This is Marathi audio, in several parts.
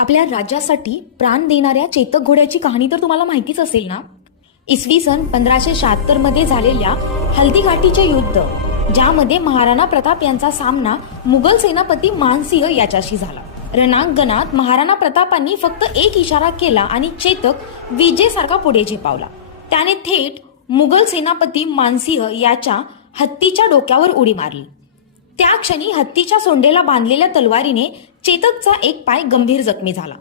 आपल्या राज्यासाठी प्राण देणाऱ्या चेतक घोड्याची कहाणी तर तुम्हाला माहितीच असेल ना। इसवी सन 1576 मध्ये झालेल्या हल्दीघाटीचे युद्ध, ज्यामध्ये महाराणा प्रताप यांचा सामना मुघल सेनापती मानसिंह याच्याशी झाला। रणांगणात महाराणा प्रतापांनी फक्त एक इशारा केला आणि चेतक विजेसारखा पुढे झेपावला। त्याने थेट मुघल सेनापती मानसिंह याच्या हत्तीच्या डोक्यावर उडी मारली। त्या क्षणी हत्तीच्या सोंडेला बांधलेल्या तलवारीने चेतकचा एक पाय गंभीर जखमी झाला।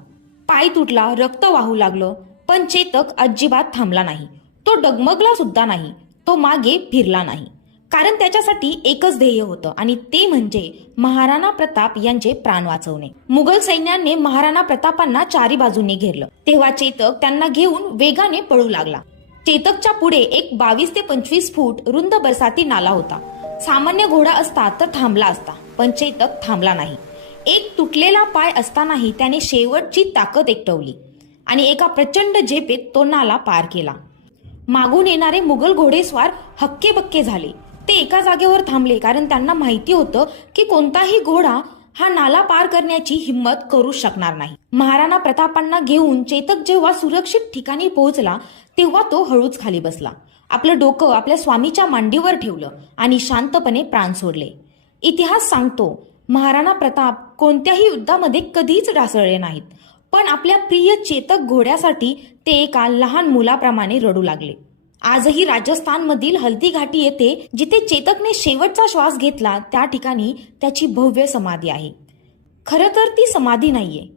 पाय तुटला, रक्त वाहू लागलं, पण चेतक अजिबात थांबला नाही। तो डगमगला सुद्धा नाही, तो मागे फिरला नाही, कारण त्याच्यासाठी एकच ध्येय होतं आणि ते म्हणजे महाराणा प्रताप यांचे प्राण वाचवणे। मुघल सैन्याने महाराणा प्रतापांना चारी बाजूंनी घेरलं, तेव्हा चेतक त्यांना घेऊन वेगाने पळू लागला। चेतकच्या पुढे एक 22 ते 25 फूट रुंद बरसाती नाला होता। सामान्य घोडा असता तर थांबला असता, पण चेतक थांबला नाही। एक तुटलेला पाय असतानाही त्याने शेवटची ताकद एकवटली आणि एका प्रचंड झेपेत तो नाला पार केला। मागून येणारे मुघल घोडेस्वार हक्केबक्के झाले। ते एका जागेवर थांबले, कारण त्यांना माहिती होतं की कोणताही घोडा हा नाला पार करण्याची हिंमत करू शकणार नाही। महाराणा प्रतापांना घेऊन चेतक जेव्हा सुरक्षित ठिकाणी पोहोचला, तेव्हा तो हळूच खाली बसला, आपलं डोकं आपल्या स्वामीच्या मांडीवर ठेवलं आणि शांतपणे प्राण सोडले। इतिहास सांगतो, महाराणा प्रताप कोणत्याही युद्धामध्ये कधीच ढासळले नाहीत, पण आपल्या प्रिय चेतक घोड्यासाठी ते एका लहान मुलाप्रमाणे रडू लागले। आजही राजस्थानमधील हल्दीघाटी येथे जिथे चेतकने शेवटचा श्वास घेतला, त्या ठिकाणी त्याची भव्य समाधी आहे। खरं तर ती समाधी नाहीये,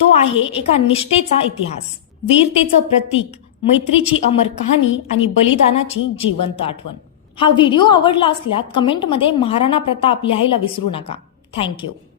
तो आहे एका निष्ठेचा इतिहास, वीरतेचं प्रतीक, मैत्रीची अमर कहाणी आणि बलिदानाची जिवंत आठवण। हा व्हिडिओ आवडला असल्यास कमेंटमध्ये महाराणा प्रताप लिहायला विसरू नका। थँक्यू।